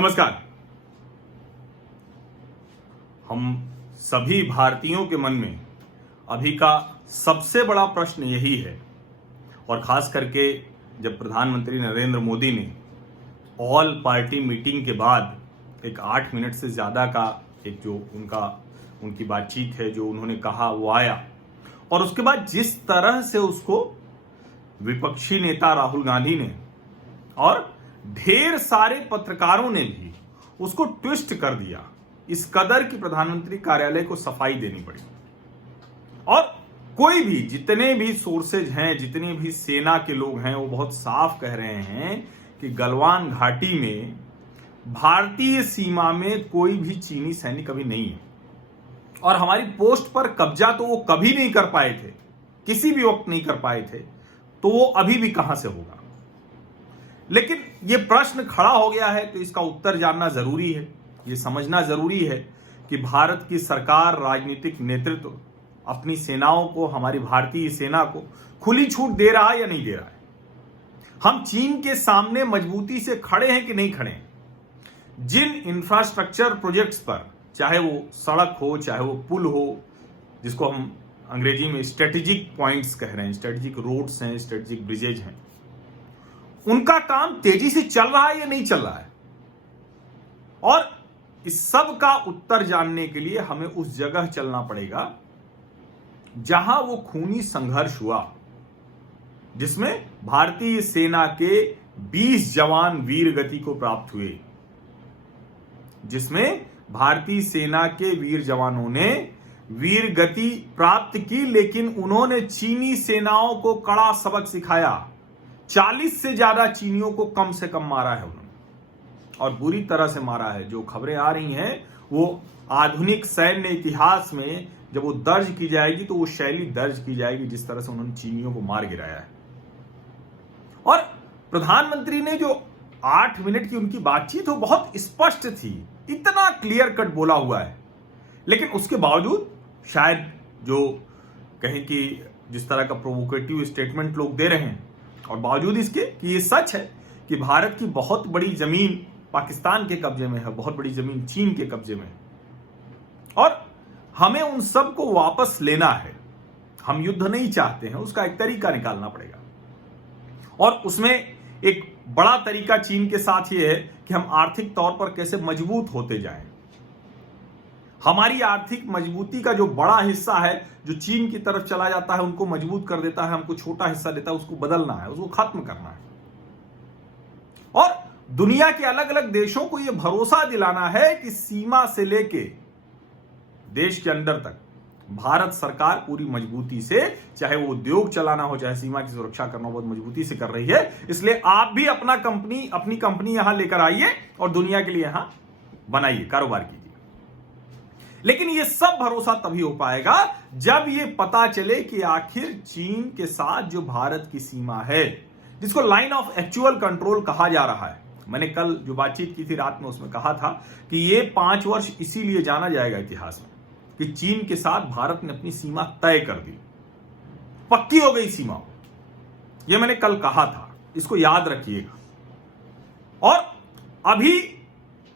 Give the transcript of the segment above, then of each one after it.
नमस्कार। हम सभी भारतीयों के मन में अभी का सबसे बड़ा प्रश्न यही है, और खास करके जब प्रधानमंत्री नरेंद्र मोदी ने ऑल पार्टी मीटिंग के बाद एक 8 मिनट से ज़्यादा का एक जो उनकी बातचीत है, जो उन्होंने कहा वो आया, और उसके बाद जिस तरह से उसको विपक्षी नेता राहुल गांधी ने और ढेर सारे पत्रकारों ने भी उसको ट्विस्ट कर दिया, इस कदर की प्रधानमंत्री कार्यालय को सफाई देनी पड़ी। और कोई भी, जितने भी सोर्सेज हैं, जितने भी सेना के लोग हैं, वो बहुत साफ कह रहे हैं कि गलवान घाटी में भारतीय सीमा में कोई भी चीनी सैनिक अभी नहीं है, और हमारी पोस्ट पर कब्जा तो वो कभी नहीं कर पाए थे, किसी भी वक्त नहीं कर पाए थे, तो वो अभी भी कहां से होगा। लेकिन ये प्रश्न खड़ा हो गया है, तो इसका उत्तर जानना जरूरी है। ये समझना जरूरी है कि भारत की सरकार, राजनीतिक नेतृत्व अपनी सेनाओं को, हमारी भारतीय सेना को खुली छूट दे रहा है या नहीं दे रहा है। हम चीन के सामने मजबूती से खड़े हैं कि नहीं खड़े हैं। जिन इंफ्रास्ट्रक्चर प्रोजेक्ट्स पर, चाहे वो सड़क हो, चाहे वो पुल हो, जिसको हम अंग्रेजी में स्ट्रेटेजिक पॉइंट्स कह रहे हैं, स्ट्रेटेजिक रोड्स हैं, स्ट्रेटेजिक ब्रिजेज हैं, उनका काम तेजी से चल रहा है या नहीं चल रहा है। और इस सब का उत्तर जानने के लिए हमें उस जगह चलना पड़ेगा जहां वो खूनी संघर्ष हुआ, जिसमें भारतीय सेना के 20 जवान वीर गति को प्राप्त हुए, जिसमें भारतीय सेना के वीर जवानों ने वीर गति प्राप्त की, लेकिन उन्होंने चीनी सेनाओं को कड़ा सबक सिखाया। 40 से ज्यादा चीनियों को कम से कम मारा है उन्होंने, और बुरी तरह से मारा है। जो खबरें आ रही हैं वो आधुनिक सैन्य इतिहास में जब वो दर्ज की जाएगी तो वो शैली दर्ज की जाएगी जिस तरह से उन्होंने चीनियों को मार गिराया है। और प्रधानमंत्री ने जो 8 मिनट की उनकी बातचीत वो बहुत स्पष्ट थी, इतना क्लियर कट बोला हुआ है, लेकिन उसके बावजूद शायद जो कहें कि जिस तरह का प्रोवोकेटिव स्टेटमेंट लोग दे रहे हैं, और बावजूद इसके कि ये सच है कि भारत की बहुत बड़ी जमीन पाकिस्तान के कब्जे में है, बहुत बड़ी जमीन चीन के कब्जे में है, और हमें उन सब को वापस लेना है। हम युद्ध नहीं चाहते हैं, उसका एक तरीका निकालना पड़ेगा, और उसमें एक बड़ा तरीका चीन के साथ ये है कि हम आर्थिक तौर पर कैसे मजबूत होते जाएं। हमारी आर्थिक मजबूती का जो बड़ा हिस्सा है, जो चीन की तरफ चला जाता है, उनको मजबूत कर देता है, हमको छोटा हिस्सा देता है, उसको बदलना है, उसको खत्म करना है। और दुनिया के अलग अलग देशों को यह भरोसा दिलाना है कि सीमा से लेके देश के अंदर तक भारत सरकार पूरी मजबूती से, चाहे वो उद्योग चलाना हो, चाहे सीमा की सुरक्षा करना हो, बहुत मजबूती से कर रही है। इसलिए आप भी अपनी कंपनी यहां लेकर आइए और दुनिया के लिए यहां बनाइए, कारोबार कीजिए। लेकिन ये सब भरोसा तभी हो पाएगा जब ये पता चले कि आखिर चीन के साथ जो भारत की सीमा है, जिसको लाइन ऑफ एक्चुअल कंट्रोल कहा जा रहा है, मैंने कल जो बातचीत की थी रात में उसमें कहा था कि ये 5 वर्ष इसीलिए जाना जाएगा इतिहास में कि चीन के साथ भारत ने अपनी सीमा तय कर दी, पक्की हो गई सीमा। ये मैंने कल कहा था, इसको याद रखिएगा। और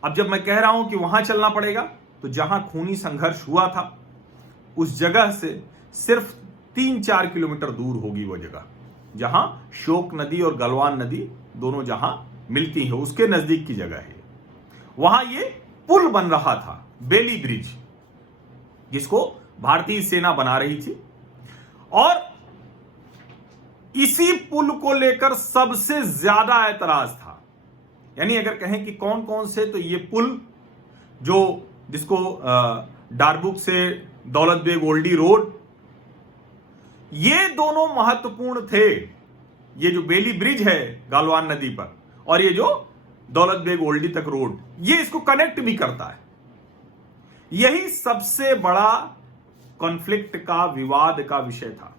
अब जब मैं कह रहा हूं कि वहां चलना पड़ेगा, तो जहां खूनी संघर्ष हुआ था उस जगह से सिर्फ 3-4 किलोमीटर दूर होगी वो जगह, जहां शोक नदी और गलवान नदी दोनों जहां मिलती हैं, उसके नजदीक की जगह है। वहां ये पुल बन रहा था, बेली ब्रिज, जिसको भारतीय सेना बना रही थी। और इसी पुल को लेकर सबसे ज्यादा ऐतराज था। यानी अगर कहें कि कौन कौन से, तो ये पुल जिसको डारबुक से दौलत बेग ओल्डी रोड, ये दोनों महत्वपूर्ण थे। ये जो बेली ब्रिज है गलवान नदी पर, और ये जो दौलत बेग ओल्डी तक रोड, ये इसको कनेक्ट भी करता है। यही सबसे बड़ा कॉन्फ्लिक्ट का, विवाद का विषय था।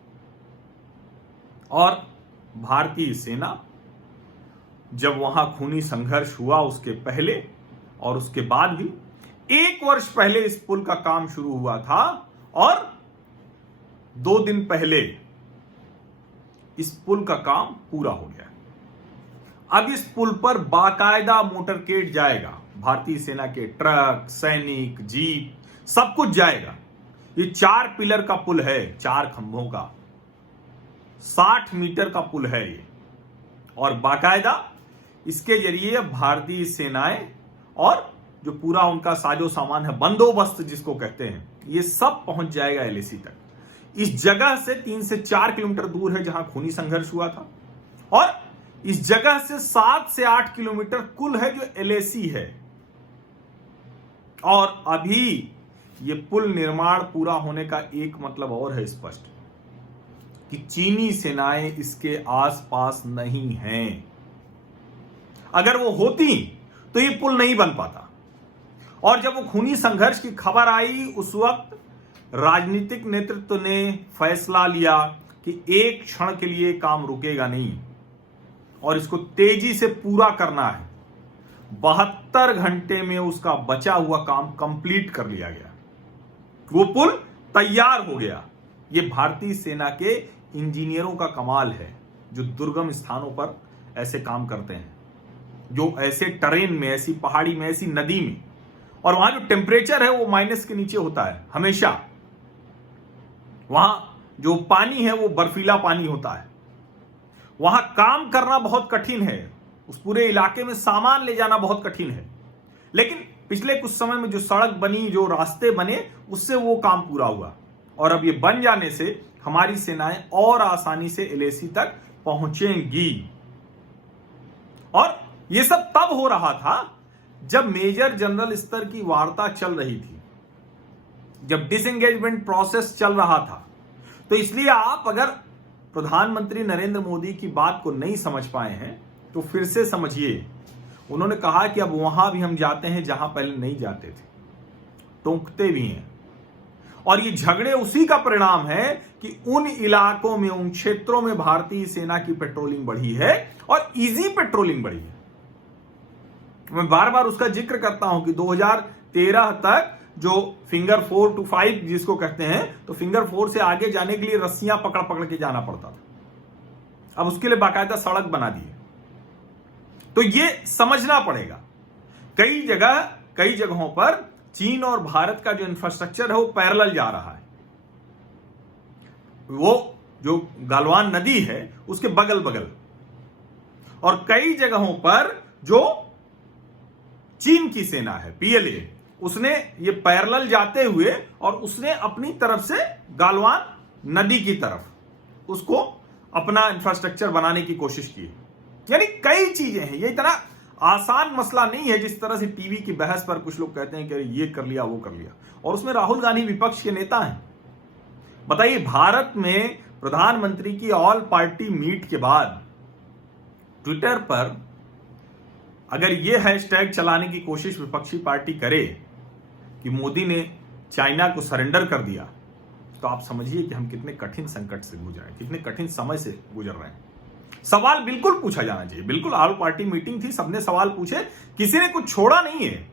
और भारतीय सेना जब वहां खूनी संघर्ष हुआ, उसके पहले और उसके बाद भी 1 वर्ष पहले इस पुल का काम शुरू हुआ था, और 2 दिन पहले इस पुल का काम पूरा हो गया। अब इस पुल पर बाकायदा मोटरकेड जाएगा, भारतीय सेना के ट्रक, सैनिक, जीप, सब कुछ जाएगा। ये 4 पिलर का पुल है, 4 खंभों का, 60 मीटर का पुल है ये। और बाकायदा इसके जरिए भारतीय सेनाएं और जो पूरा उनका साजो सामान है, बंदोबस्त जिसको कहते हैं, ये सब पहुंच जाएगा एलएसी तक। इस जगह से 3 से 4 किलोमीटर दूर है जहां खूनी संघर्ष हुआ था, और इस जगह से 7 से 8 किलोमीटर कुल है जो एलएसी है। और अभी ये पुल निर्माण पूरा होने का एक मतलब और है स्पष्ट, कि चीनी सेनाएं इसके आसपास नहीं हैं। अगर वो होती तो ये पुल नहीं बन पाता। और जब वो खूनी संघर्ष की खबर आई, उस वक्त राजनीतिक नेतृत्व ने फैसला लिया कि एक क्षण के लिए काम रुकेगा नहीं और इसको तेजी से पूरा करना है। 72 घंटे में उसका बचा हुआ काम कंप्लीट कर लिया गया, वो पुल तैयार हो गया। ये भारतीय सेना के इंजीनियरों का कमाल है, जो दुर्गम स्थानों पर ऐसे काम करते हैं, जो ऐसे टरेन में, ऐसी पहाड़ी में, ऐसी नदी में, और वहां जो टेम्परेचर है वो माइनस के नीचे होता है हमेशा। वहां जो पानी है वो बर्फीला पानी होता है। वहां काम करना बहुत कठिन है, उस पूरे इलाके में सामान ले जाना बहुत कठिन है। लेकिन पिछले कुछ समय में जो सड़क बनी, जो रास्ते बने, उससे वो काम पूरा हुआ। और अब ये बन जाने से हमारी सेनाएं और आसानी से एलएसी तक पहुंचेंगी। और ये सब तब हो रहा था जब मेजर जनरल स्तर की वार्ता चल रही थी, जब डिसएंगेजमेंट प्रोसेस चल रहा था। तो इसलिए आप अगर प्रधानमंत्री नरेंद्र मोदी की बात को नहीं समझ पाए हैं तो फिर से समझिए। उन्होंने कहा कि अब वहां भी हम जाते हैं जहां पहले नहीं जाते थे, टोंकते भी हैं। और ये झगड़े उसी का परिणाम है कि उन इलाकों में, उन क्षेत्रों में भारतीय सेना की पेट्रोलिंग बढ़ी है और इजी पेट्रोलिंग बढ़ी है। मैं बार बार उसका जिक्र करता हूं कि 2013 तक जो फिंगर 4 to 5 जिसको कहते हैं, तो फिंगर 4 से आगे जाने के लिए रस्सियां पकड़ पकड़ के जाना पड़ता था। अब उसके लिए बाकायदा सड़क बना दी है। तो ये समझना पड़ेगा। कई जगहों पर चीन और भारत का जो इंफ्रास्ट्रक्चर है वो पैरेलल जा रहा है। वो जो गलवान नदी है उसके बगल बगल, और कई जगहों पर जो चीन की सेना है, पीएलए, उसने ये पैरेलल जाते हुए और उसने अपनी तरफ से गलवान नदी की तरफ उसको अपना इंफ्रास्ट्रक्चर बनाने की कोशिश की। यानी कई चीजें हैं। ये इतना आसान मसला नहीं है जिस तरह से टीवी की बहस पर कुछ लोग कहते हैं कि ये कर लिया, वो कर लिया, और उसमें राहुल गांधी विपक्ष के नेता हैं। बताइए, भारत में प्रधानमंत्री की ऑल पार्टी मीट के बाद ट्विटर पर अगर ये हैशटैग चलाने की कोशिश विपक्षी पार्टी करे कि मोदी ने चाइना को सरेंडर कर दिया, तो आप समझिए कि हम कितने कठिन संकट से गुजर रहे हैं, कितने कठिन समय से गुजर रहे हैं। सवाल बिल्कुल पूछा जाना चाहिए। बिल्कुल ऑल पार्टी मीटिंग थी, सबने सवाल पूछे, किसी ने कुछ छोड़ा नहीं है।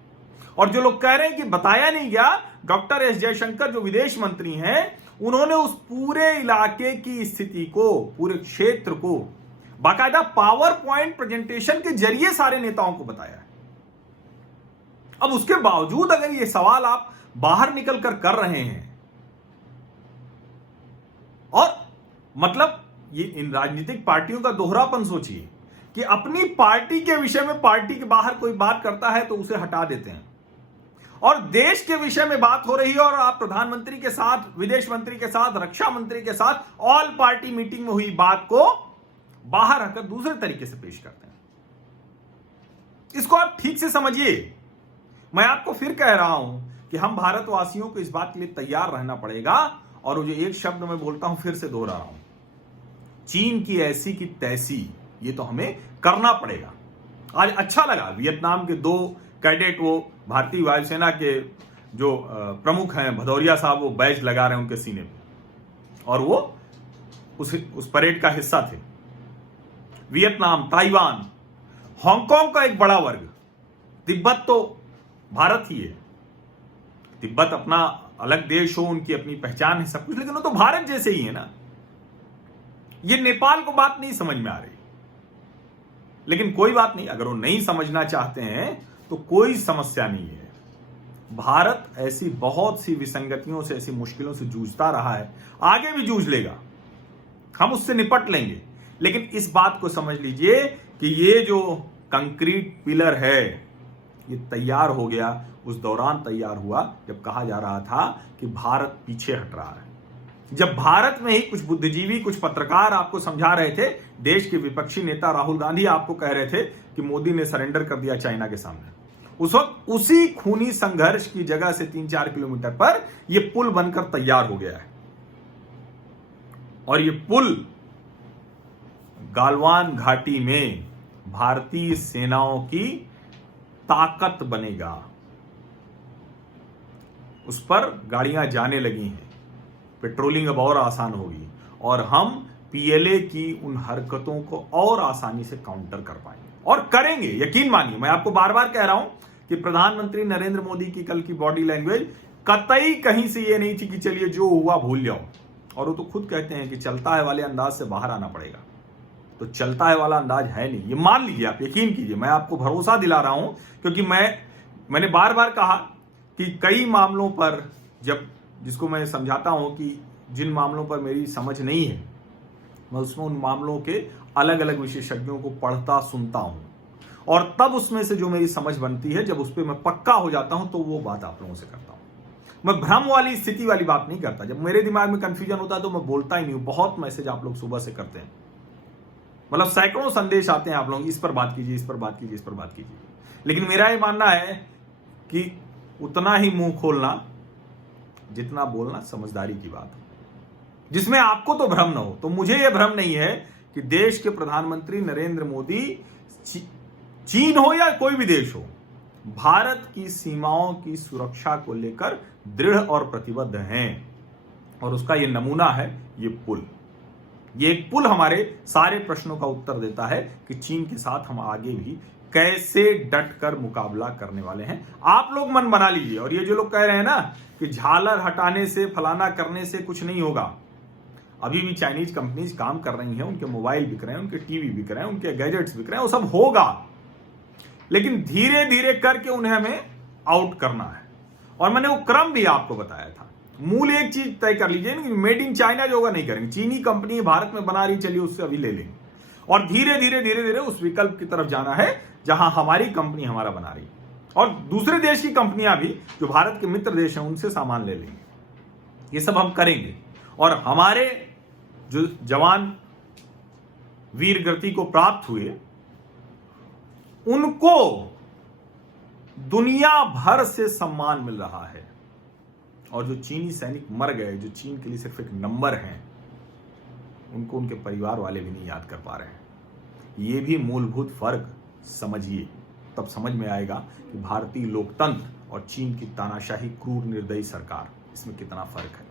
और जो लोग कह रहे हैं कि बताया नहीं गया, डॉक्टर एस जयशंकर जो विदेश मंत्री हैं, उन्होंने उस पूरे इलाके की स्थिति को, पूरे क्षेत्र को बाकायदा पावर पॉइंट प्रेजेंटेशन के जरिए सारे नेताओं को बताया है। अब उसके बावजूद अगर ये सवाल आप बाहर निकलकर कर रहे हैं, और मतलब ये इन राजनीतिक पार्टियों का दोहरापन सोचिए कि अपनी पार्टी के विषय में पार्टी के बाहर कोई बात करता है तो उसे हटा देते हैं, और देश के विषय में बात हो रही है और आप प्रधानमंत्री के साथ, विदेश मंत्री के साथ, रक्षा मंत्री के साथ ऑल पार्टी मीटिंग में हुई बात को बाहर रखकर दूसरे तरीके से पेश करते हैं। इसको आप ठीक से समझिए। मैं आपको फिर कह रहा हूं कि हम भारतवासियों को इस बात के लिए तैयार रहना पड़ेगा। और वो जो एक शब्द मैं बोलता हूं, फिर से दोहरा रहा हूं, चीन की ऐसी की तैसी, ये तो हमें करना पड़ेगा। आज अच्छा लगा, वियतनाम के 2 कैडेट, वो भारतीय वायुसेना के जो प्रमुख हैं भदौरिया साहब, वो बैज लगा रहे हैं उनके सीने पे, और वो उस परेड का हिस्सा थे। वियतनाम, ताइवान, हांगकांग का एक बड़ा वर्ग, तिब्बत तो भारत ही है। तिब्बत अपना अलग देश हो, उनकी अपनी पहचान है, सब कुछ, लेकिन वो तो भारत जैसे ही है ना। ये नेपाल को बात नहीं समझ में आ रही। लेकिन कोई बात नहीं, अगर वो नहीं समझना चाहते हैं तो कोई समस्या नहीं है। भारत ऐसी बहुत सी विसंगतियों से, ऐसी मुश्किलों से जूझता रहा है, आगे भी जूझ लेगा, हम उससे निपट लेंगे। लेकिन इस बात को समझ लीजिए कि ये जो कंक्रीट पिलर है ये तैयार हो गया, उस दौरान तैयार हुआ जब कहा जा रहा था कि भारत पीछे हट रहा है। जब भारत में ही कुछ बुद्धिजीवी, कुछ पत्रकार आपको समझा रहे थे, देश के विपक्षी नेता राहुल गांधी आपको कह रहे थे कि मोदी ने सरेंडर कर दिया चाइना के सामने, उस वक्त उसी खूनी संघर्ष की जगह से 3-4 किलोमीटर पर यह पुल बनकर तैयार हो गया है। और यह पुल गालवान घाटी में भारतीय सेनाओं की ताकत बनेगा। उस पर गाड़ियां जाने लगी हैं, पेट्रोलिंग अब और आसान होगी और हम पीएलए की उन हरकतों को और आसानी से काउंटर कर पाएंगे और करेंगे, यकीन मानिए। मैं आपको बार बार कह रहा हूं कि प्रधानमंत्री नरेंद्र मोदी की कल की बॉडी लैंग्वेज कतई कहीं से ये नहीं थी कि चलिए जो हुआ भूल जाओ, और वो तो खुद कहते हैं कि चलता है वाले अंदाज से बाहर आना पड़ेगा। तो चलता है वाला अंदाज है नहीं, ये मान लीजिए, आप यकीन कीजिए, मैं आपको भरोसा दिला रहा हूं, क्योंकि मैंने बार बार कहा कि कई मामलों पर जब जिसको मैं समझाता हूं कि जिन मामलों पर मेरी समझ नहीं है, मैं उसमें उन मामलों के अलग अलग विशेषज्ञों को पढ़ता सुनता हूं और तब उसमें से जो मेरी समझ बनती है, जब उस पर मैं पक्का हो जाता हूं तो वो बात आप लोगों से करता हूं। मैं भ्रम वाली स्थिति वाली बात नहीं करता। जब मेरे दिमाग में कंफ्यूजन होता है तो मैं बोलता ही नहीं हूं। बहुत मैसेज आप लोग सुबह से करते हैं, मतलब सैकड़ों संदेश आते हैं आप लोग, इस पर बात कीजिए, इस पर बात कीजिए, इस पर बात कीजिए। लेकिन मेरा ये मानना है कि उतना ही मुंह खोलना जितना बोलना समझदारी की बात है, जिसमें आपको तो भ्रम ना हो। तो मुझे यह भ्रम नहीं है कि देश के प्रधानमंत्री नरेंद्र मोदी, चीन हो या कोई भी देश हो, भारत की सीमाओं की सुरक्षा को लेकर दृढ़ और प्रतिबद्ध हैं। और उसका यह नमूना है ये पुल। ये एक पुल हमारे सारे प्रश्नों का उत्तर देता है कि चीन के साथ हम आगे भी कैसे डट कर मुकाबला करने वाले हैं। आप लोग मन बना लीजिए। और ये जो लोग कह रहे हैं ना कि झालर हटाने से, फलाना करने से कुछ नहीं होगा, अभी भी चाइनीज कंपनीज काम कर रही हैं, उनके मोबाइल बिक रहे हैं, उनके टीवी बिक रहे हैं, उनके गैजेट्स बिक रहे हैं, वो सब होगा, लेकिन धीरे धीरे करके उन्हें हमें आउट करना है। और मैंने वो क्रम भी आपको बताया था। मूल एक चीज तय कर लीजिए, मेड इन चाइना जो होगा नहीं करेंगे, चीनी कंपनी भारत में बना रही, चलिए उससे अभी ले लेंगे। और धीरे धीरे धीरे उस विकल्प की तरफ जाना है जहां हमारी कंपनी हमारा बना रही, और दूसरे देश की कंपनियां भी जो भारत के मित्र देश हैं उनसे सामान ले लेंगे। ये सब हम करेंगे। और हमारे जो जवान वीर गति को प्राप्त हुए, उनको दुनिया भर से सम्मान मिल रहा है। और जो चीनी सैनिक मर गए, जो चीन के लिए सिर्फ एक नंबर हैं, उनको उनके परिवार वाले भी नहीं याद कर पा रहे हैं। ये भी मूलभूत फर्क समझिए, तब समझ में आएगा कि भारतीय लोकतंत्र और चीन की तानाशाही क्रूर निर्दयी सरकार, इसमें कितना फर्क है।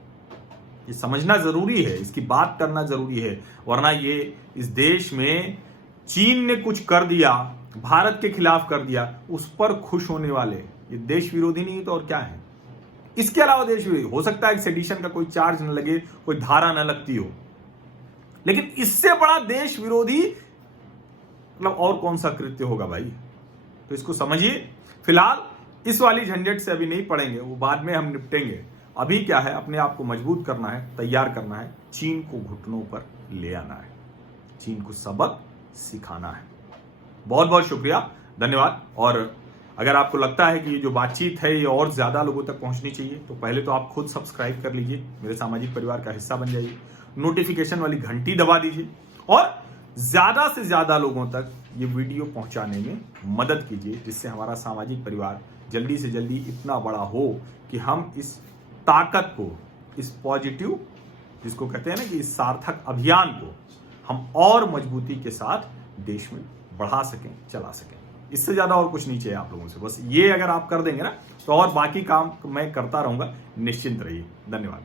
ये समझना जरूरी है, इसकी बात करना जरूरी है। वरना ये इस देश में चीन ने कुछ कर दिया, भारत के खिलाफ कर दिया, उस पर खुश होने वाले ये देश विरोधी नहीं तो और क्या है। इसके अलावा देश विरोधी हो सकता है कि सेडिशन का कोई चार्ज न लगे, कोई धारा न लगती हो, लेकिन इससे बड़ा देश विरोधी मतलब और कौन सा कृत्य होगा भाई। तो इसको समझिए। फिलहाल इस वाली झंझट से अभी नहीं पड़ेंगे, वो बाद में हम निपटेंगे। अभी क्या है, अपने आप को मजबूत करना है, तैयार करना है, चीन को घुटनों पर ले आना है, चीन को सबक सिखाना है। बहुत बहुत शुक्रिया, धन्यवाद। और अगर आपको लगता है कि ये जो बातचीत है ये और ज्यादा लोगों तक पहुंचनी चाहिए, तो पहले तो आप खुद सब्सक्राइब कर लीजिए, मेरे सामाजिक परिवार का हिस्सा बन जाइए, नोटिफिकेशन वाली घंटी दबा दीजिए और ज्यादा से ज्यादा लोगों तक ये वीडियो पहुंचाने में मदद कीजिए, जिससे हमारा सामाजिक परिवार जल्दी से जल्दी इतना बड़ा हो कि हम इस ताकत को, इस पॉजिटिव, जिसको कहते हैं ना कि इस सार्थक अभियान को हम और मजबूती के साथ देश में बढ़ा सकें, चला सकें। इससे ज्यादा और कुछ नहीं चाहिए आप लोगों से। बस ये अगर आप कर देंगे ना, तो और बाकी काम मैं करता रहूंगा। निश्चिंत रहिए। धन्यवाद।